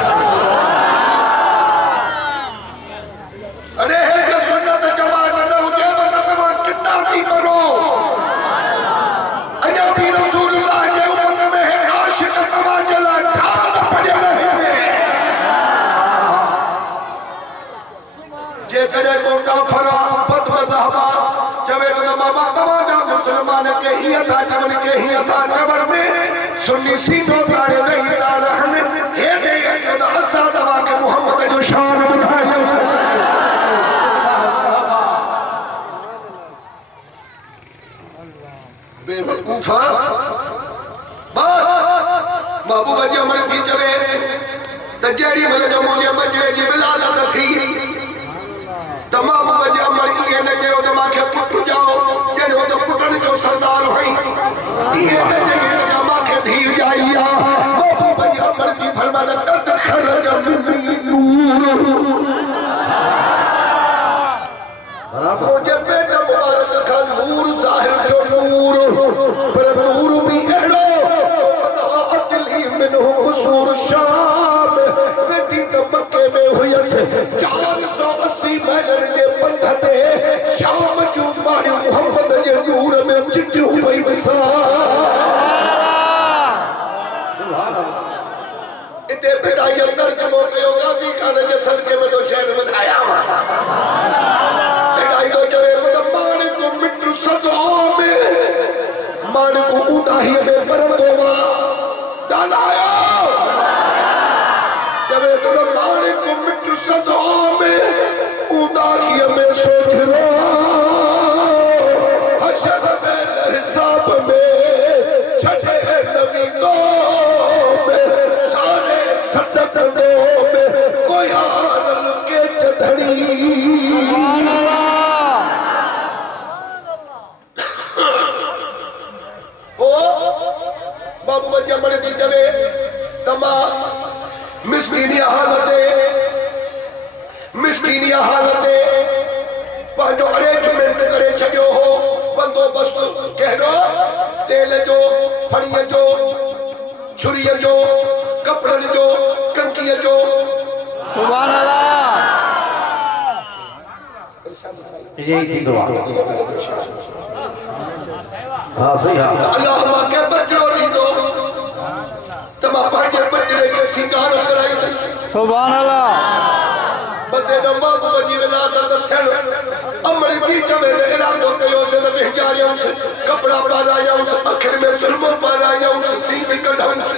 अरे है जो सुन्नत जमात न हो जे मतलब कितना की करो अजा भी रसूलुल्लाह के उम्मत में है आशिक तमाजला ढाल पड़े रहे जे करे को काफरा बदमज़हबा जवे तो बाबा तमाजा मुसलमान के ही था जवन के ही था जबर में सुन्नी सीधो तारे नहीं ता रहने हे दे जो असा दवा के मोहम्मद जो शान बढ़ायो बेवकूफा बस महबूबा जी हमारे टीचरे तजेड़ी भले जो मुझे बजरे जी विलादत थी तमाम वजह मर ये न के ओदे माखे पुट जाओ जेने ओदे पुटन जो सरदार होई ये न के लगा माखे धी जाइया महबूब वजह मर की फरमादा कद खरज मिनी नूर मुझे बेटा मुबारक का नूर जाहिर जो नूर पर नूर भी एड़ो पता अदली मिनो कसूर शाम बेटी तो मक्के में हुई से 480 मैल के पंधते शाम जो मारी मोहम्मद जे नूर में चिट्ठी हुई मिसाल इते बिदाई अंदर के मौके गाजी खाने के सदके में तो शहर में आया बिदाई तो चले मतलब माने को मिट्टू सदा में माने को उदाही में बरदोवा डालाया जब तो माने को मिट्टू सदा में उदाही में सोचना हशर में हिसाब में छठे नबी दो में सारे सदक दो में कोई हाल के चढ़ी बाबू बजिया बड़े दी चले तमा मिस्कीनिया हालते पंहिंजो अरेंजमेंट करे छॾियो हो बंदोबस्त कहिड़ो तेल जो फणीअ जो छुरीअ जो कपड़नि जो कंकीअ जो सुभान अल्लाह यही थींदो आहे हाँ सही है अल्लाह मांगे बचड़ो ॾींदो त मां पंहिंजे बचड़े खे सिंगार कराईंदुसि सुभान अल्लाह बस एॾो बाबू वञी विलादत थियण अमड़ी थी चवे त इरादो कयोसीं त विहारियऊंसि कपिड़ा पारायऊंसि अखियुनि में सुरमो पारायऊंसि सींग कढऊंसि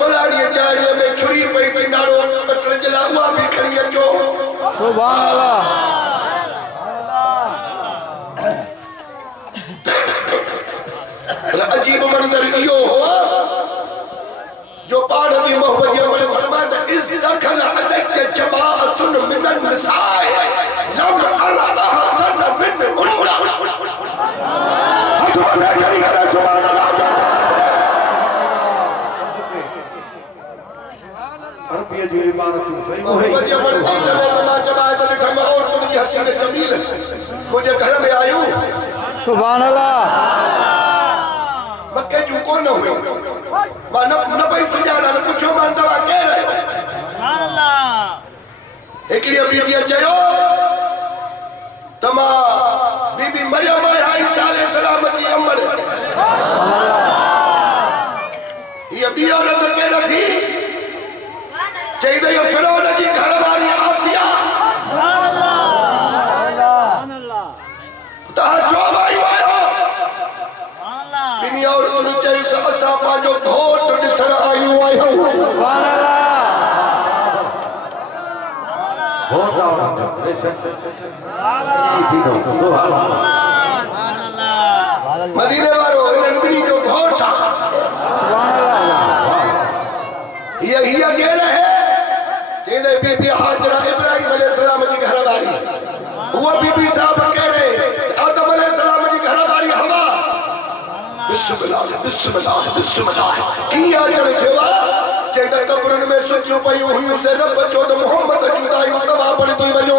फलाणीअ जाड़ीअ में छुरी पई थी नाड़ो कटण जे लाइ उहा बि खणी अचो सुभान अल्लाह अजीब मंजर इहो हो जो पाण बि मोहब्बत में फरमाया इस दखल अलैक जमाअतुन मिनन निसाए लम अला हसन बिन उमरा हथ में जड़ी करे सुभान अल्लाह अरबिया जो इबादत सही मोहब्बत है बड़ी तमा जमाअत लिखम और तुम हसीन जमील मुझे घर में आयो सुभान अल्लाह मक्के जो कोन हुई मां न भाई सुजाना ने पूछो मान दवा के रहे सुभान अल्लाह एकड़ी बीबी चयो तमा बीबी मरियम आई साले सलामती अमर ये बी औरत के रखी चाहिए ये फिरौन की घरवाली आसिया सुभान अल्लाह ता जो भाई आयो बिनी और तुन चाहिए असा पाजो घोट दिसण आयो आयो सुभान अल्लाह मदीने वालो नंबरी जो घोटा सुभान अल्लाह ये गेल है जेदे बीबी हाजरा इब्राहिम अलैहिस्सलाम जी घर वाली वो बीबी साहब कह रहे आदम अलैहिस्सलाम जी घर वाली हवा बिस्मिल्लाह बिस्मिल्लाह बिस्मिल्लाह किया जण देवा जेदा कब्रन में सुतियो पई हुई से रब चोद मोहम्मद जुदाई तवा पड़ती वजो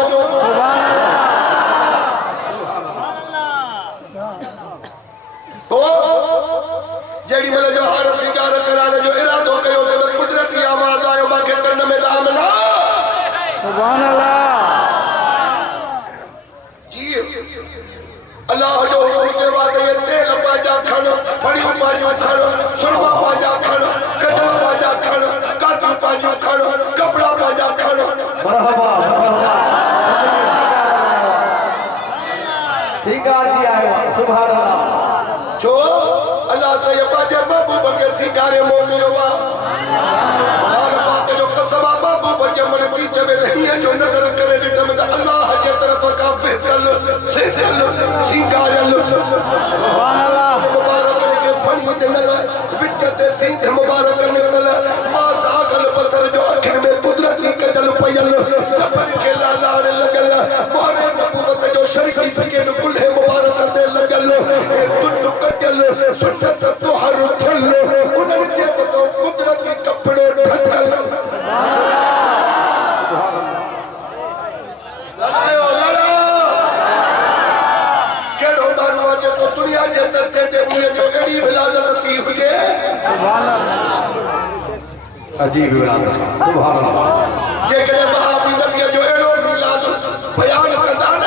तो जेडी मले जो हर सिंगार कराने जो इरादो कयो ते कुदरती आवाज आयो बाके कन्न में दामना सुभान अल्लाह जी अल्लाह जो हुकुम के बाद ये तेल पाजा खण बड़ी पाजो खण सुरमा पाजा खण कजल पाजा खण काटू पाजो खण कपड़ा पाजा खण मरहबा ठीक आ जी आयो सुभान अल्लाह जो अल्लाह से ये पाजे बाबू बके सिंगारे मोमियो बा और बात जो कसबा बाबू बके मन पीछे में नहीं है जो नजर करे रिटम दा अल्लाह के तरफ का बेतल से सिंगारल सुभान अल्लाह मुबारक के फणी जनल विचते सिंह मुबारक निकल मास आकल बसर जो आखिर में कुदरती के जल पयल नफर के लाला लगल मोहरे नबूवत जो शरीफ के कुल्हे मुबारक दे लगल दुनु कजल सुन्नत तोहर थल उनन के तो कुदरती कपड़े ढकल लड़ायो लड़ा केड़ो मारू आज तो दुनिया के दर्जे दे मुझे जो एड़ी विलादत थी हुजे सुभान अल्लाह अजीब विलादत सुभान अल्लाह जे करे वहाबी नबी जो एड़ो विलाद बयान कंदा न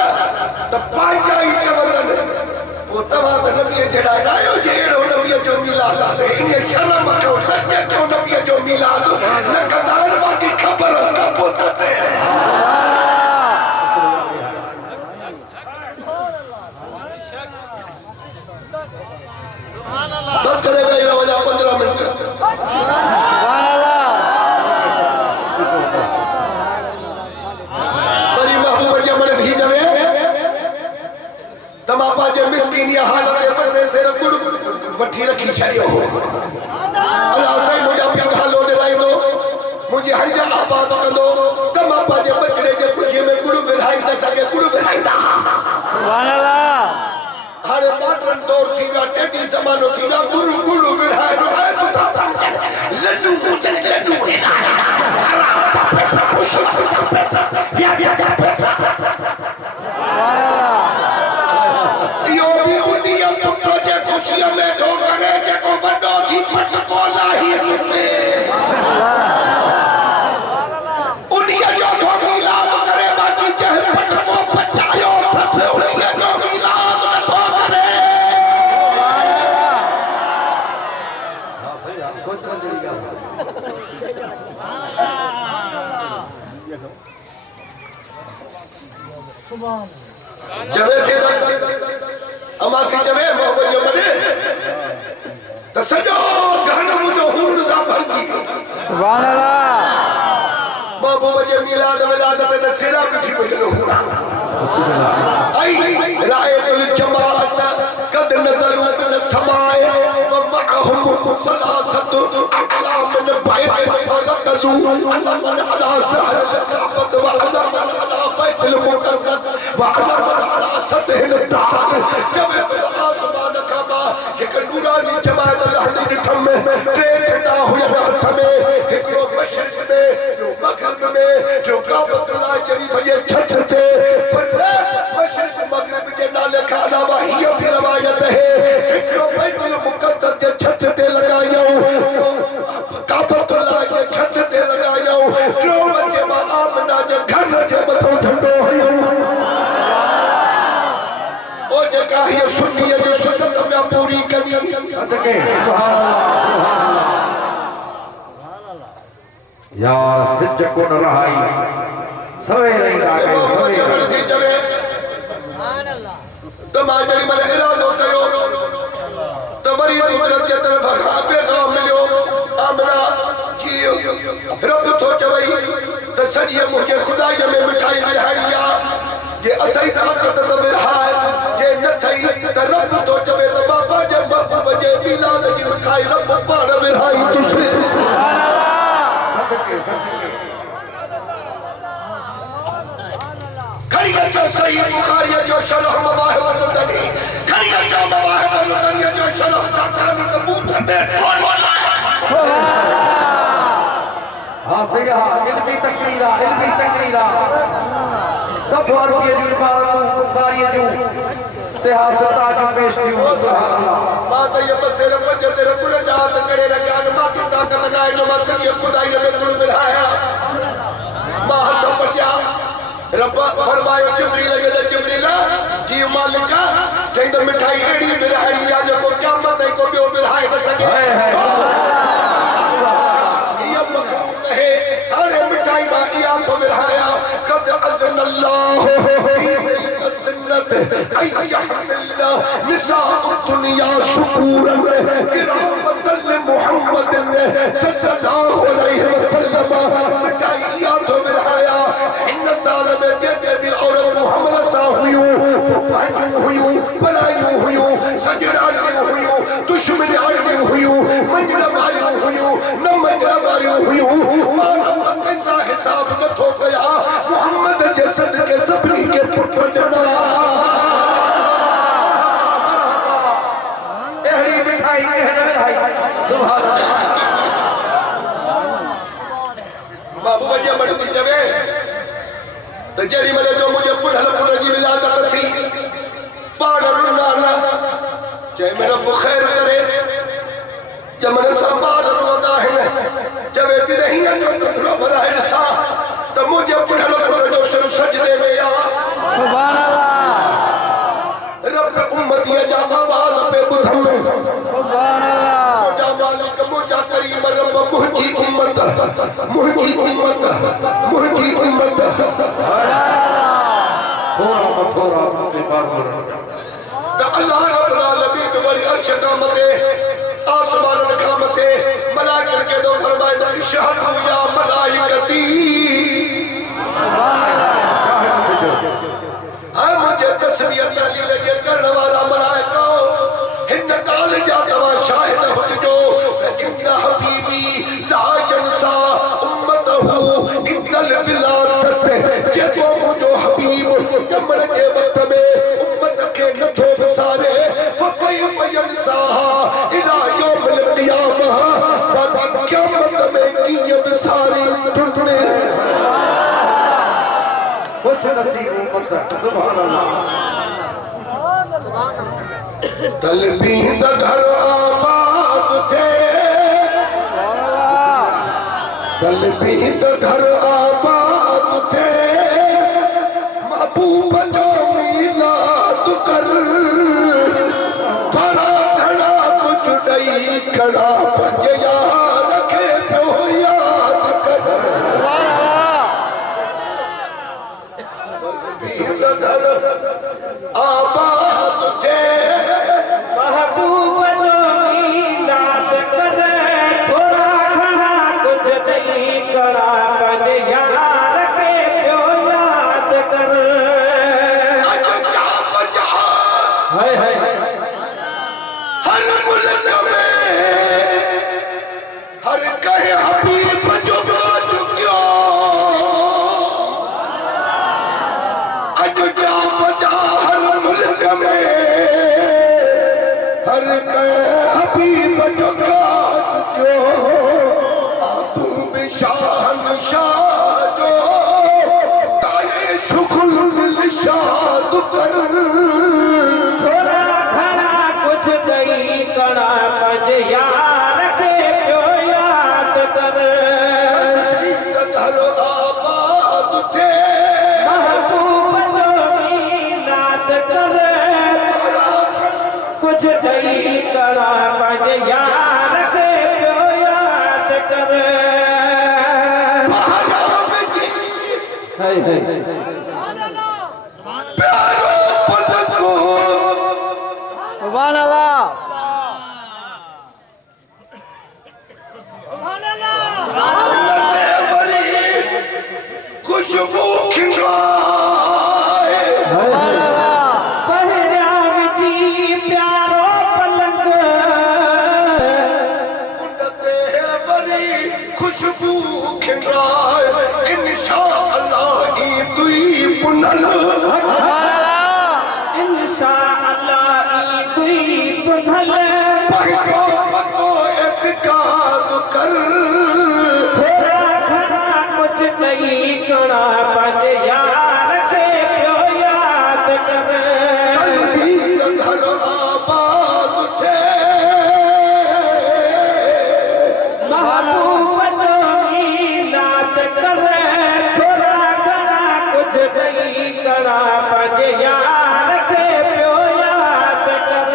त पांचा ही चवंदन वो तवा त नबी जेड़ा आयो जे एड़ो नबी जो मिलाद आहे इन शर्म को लगे जो नबी जो मिलाद न कंदा न बाकी खबर सब तते बस करे गई रोजा 15 मिनट सुभान अल्लाह बड़ी महबूब जमन भी जवे तमापा जे मिस्कीन या हालत बने से गुड़ वठी रखी छड़ियो अल्लाह से मुझे पिया लो लाई दो मुझे हंजा आबाद कंदो तमापा जे बचड़े जे कुझे में गुड़ बिठाई त सके गुड़ बिठाईदा सुभान अल्लाह हारे पाटन दौर थीगा टेडी जमानो थीगा गुरु गुरु बिठाए रो है तो लड्डू कुचन लड्डू पैसा पैसा या पैसा सुभान अल्लाह यो भी उनिया पुत्र जे खुशियों में ढो करे जे को बड़ो की फट को लाही से उनिया जो ढो मिलाद करे बाकी जे फट को बचायो फस उनिया जो मिलाद न तो करे जबे थे अमाती जबे मोहब्बत जो बने त सजो घन मुझो हुन सा भरती सुभान अल्लाह बाबू बजे मिलाद विलादत त सेरा पिठी बजलो आई रायतुल जमाअत कद नज़रू न समाए व मअहुम सलासत अक़लाम min bayt फरकजू अल्लाह अला सहर काबत व अल्लाह अला बैतुल मुक़द्दस व अल्लाह अला सतहिल तार जब आसमान खाबा एक नूरानी जमात अल्लाह ने ॾिठम टे झंडा हुया हथ में हिकिड़ो मशरिक़ में ॿियो मग़रिब में जो काबतुल्लाह शरीफ जे छत ते पर मशरिक़ मग़रिब जे नाले खां अलावा हीअ बि रवायत है हिकिड़ो बैतुल मुक़द्दस जे छत ते लॻायूं काबतुल्लाह जे छत ते लॻायूं टियों बचे मां आमना जे घर जे मथां झंडो हुयो ओ जेका हीअ सुन्नीअ जो सुन्नत में पूरी कनी अटके सुभान अल्लाह यार सिज को न रहाई सवेरे ईंदा कयो सवेरे तमाजरी मले इरादो कयो त वरी कुदरत जे तरफ पैगाम मिलियो आमना की रब तो चवई त सॼी मुंहिंजे खुदा में मिठाई विरहाई आ जे अथई ताक़त त विरहाए जे न थई त रब तो चवे त बाबा जे महबूब जे मिलाद जी मिठाई रब पाण विरहाई तुसे सुभान अल्लाह फतेह कौन बोलना है? हाँ सही कहा, इल्मी तकरीरा सब भारतीय मुबारक पुकारिए जो सियासत आज पेश की बात ये बस रब जैसे रब ने जात करे ज्ञान मां की ताकत ना है जो मत ये खुदाई ने गुण दिलाया मां हाथ पर जा रब फरमायो जिब्रील जी मालिका चंद मिठाई रेडी बिरहाड़ी या जो क़यामत को बियो बिरहाए न सके ये मखलूक है हर मिठाई बाकी आंखों बिरहाया कद अज़न अल्लाह निसाअ दुनिया शुकूरन किरामतन मुहम्मद सल्लल्लाहु अलैहि वसल्लम मिठाइयां तो बिरहाया इन साल में जे भी औरत मुहम्मद सा हुई बलायू हुई सजड़ा हुई दुश्मन हुई मंजला मारी हुई न मंजला मारी हुई मानव कैसा हिसाब न थो गया मुहम्मद के सदके सभी के पुटना बाबू बच्चे बड़ी थी जब तो जेरी मले जो मुझे पुढ़ल जी इजाजत थी पाड़ रुना चाहे मेरा बुखैर करे जब मेरे साबाद रोदा है जब इतनी नहीं है जो रो भरा है सा तो मुझे पुढ़ल जो सिर सजदे में या सुभान अल्लाह रब उम्मती जाबा आवाज पे बुधम में सुभान अल्लाह मोजा मालिक मोजा करीम रब मुहजी उम्मत थोड़ा सिफार तो अल्लाह रब्बुल आलमीन वरी अर्श कामते आसमान कामते मलाइका के दो फरमाए दा इशहदु या मलाइकती हां मुझे तस्बीह ताली लगे करने वाला मलाइका हिन काल जा तवा शाहिद हो जो इन हबीबी ला यंसा उम्मतहु इनल बिलादत जेको मुझो हबीब कमर के वक्त में उम्मत के नथो विसारे फकैफ यंसा इला यौमिल क़ियामह क़यामत में कीअं विसारी टुटणे खुश नसीब उम्मत सुभान अल्लाह तलबीद घर आबाद थे तलबीद घर आबाद थे महबूब जो मिलाद कर थोड़ा घड़ा कुछ नहीं खड़ा पंज यार रखे तो याद कर तलबीद घर आबाद थे महबूब जो मीलाद करे थोड़ा घड़ा कुछ नहीं करा पद यार के प्यो याद कर हाय हाय हर मुल्क में हर कहे हबीब जो चुक्यो अज जा बजा हर मुल्क में हर कहे हबीब जो चुक्यो तू बिशान शाह जो तारे शुकुल दिल शाद कर थोड़ा घड़ा कुछ नहीं करा पद यार के प्यो याद कर घरो आबाद थे महबूब जो मीलाद करे कुछ नहीं करा पद यार के प्यो याद कर हाय हाय प्यारो पलको सुभान अल्लाह बड़ी खुशबू खिलाए सुभान अल्लाह पहराव जी प्यारो पलंग उन्नते बड़ी खुशबू खिलाए इंशाअल्लाह ई दुई पुनल सुभान अल्लाह इंशाअल्लाह ई दुई पुनल पहको पतो ॾेई कणा पंहिंजे यार खे पियो यादि कर कलबी घर आबाद थे महबूब जो मीलाद कर थोरा घणा कुझु ॾेई कणा पंहिंजे यार खे पियो यादि कर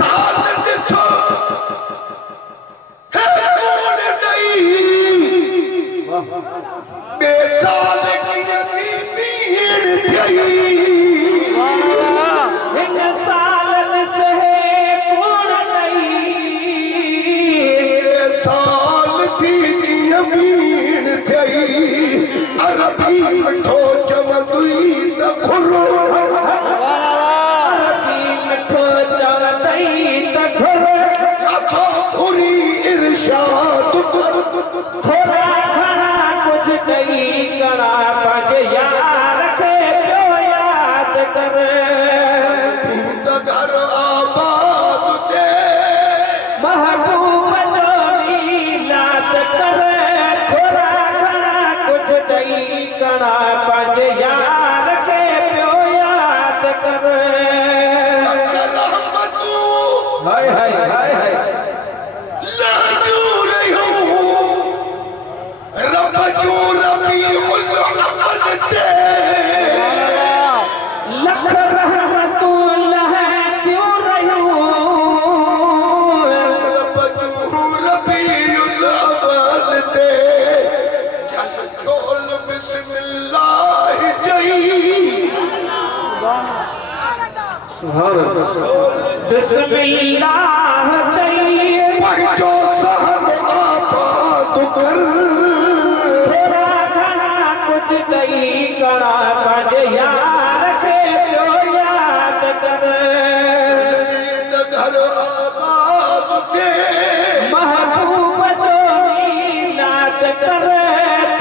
साल ॾिसो हे कोन ॾई ॿे साल कीअं थी भीड़ थई हिन साल ॾिस हे कोन ॾई साल थी कीअं भीड़ थई अरबी मिठो चवंदी त खुलो मिठो चवंदई त घुर छातो खुरी इरशाद कर थोरा घणा कुझु ॾेई कणा पंहिंजे यार खे पियो यादि कर त घर आबाद थे महबूब जो मीलाद कर थोरा घणा कुझु ॾेई कणा पंहिंजे यार खे पियो यादि कर रहमतू हाय हाय हाय हाय लाजू रहियो रब जो रबी उल अमल ते लख रहमतुल्लाह क्यों रहियो रब जो रबी उल अमल ते चल खोल बिस्मिल्लाह जई बिस्मिल्लाह चाहिए पंहिंजो सहन आबाद कर थोरा घणा कुझु ॾेई कणा पंहिंजे यार खे पियो यादि कर घर आबाद थे महबूब जो मीलाद कर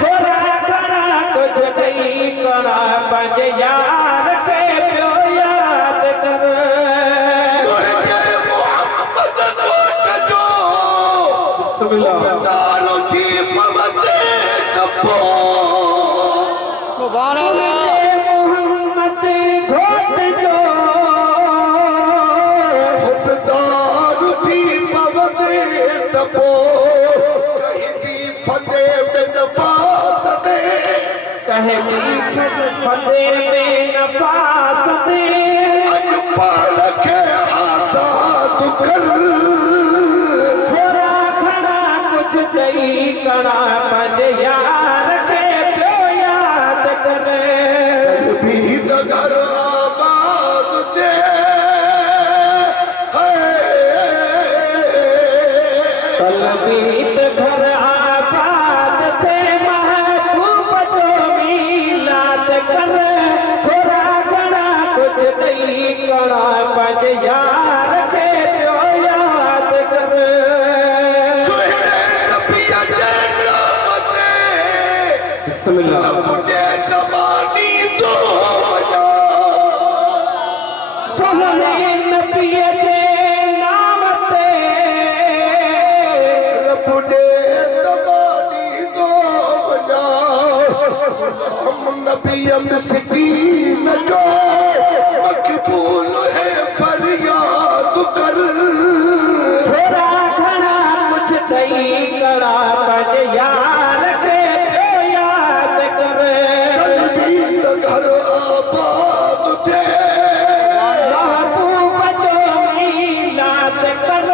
थोरा घणा कुझु ॾेई कणा पंहिंजे यार खे पियो यादि कर तुंहिंजे मोहम्मद कोट जो दारू थी पवंदे त पोइ सुभान अल्लाह मोहम्मद घोट जो दारू थी पवंदे त पोइ कहीं बि फंदे में नफास दे कहे फंदे में नफास दे अॼु पाण खे आज़ाद कर थोरा घणा कुझु ॾेई कणा पंहिंजे यार खे पियो यादि कर भी त घर आबाद थे कलबीत घर आबाद थे महबूब जो मीलाद कर थोरा घणा कुझु ॾेई कणा पंहिंजे यार खे पियो यादि कर सुहिणे नबीअ जे नाम ते बिस्मिल्लाह मुंहिंजे ज़बानी तो वञा सोहणे नबीअ जे नाम ते मुंहिंजे ज़बानी तो वञा हम नबीअ मिस्कीन जो मक़बूल है फरियाद कर थोरा घणा कुझु ॾेई कणा पंहिंजे यार खे पियो यादि कर घर आबाद थे महबूब जो मीलाद कर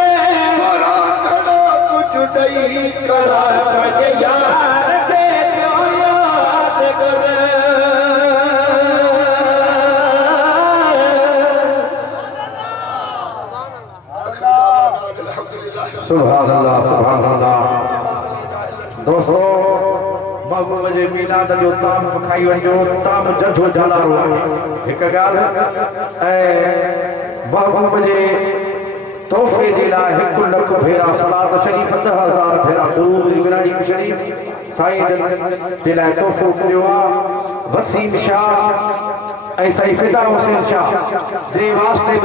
थोरा घणा कुझु ॾेई कणा पंहिंजे यार खे पियो यादि कर सुभान अल्लाह सुभान अल्लाह दोस्तों महबूब जे मीलाद जो ताम खाई वञो ताम जधो जलारो आहे हिकु ॻाल्हि ऐं महबूब जे तोहफ़े जे लाइ 1 लख भेरा सलात शरीफ़ 10,000 भेरा दुरूद इब्राहिम शरीफ़ साईं जे लाइ तोहफ़ो ॾियो आहे वसीम शाह ऐं साईं फिदा हुसैन शाह जे वास्ते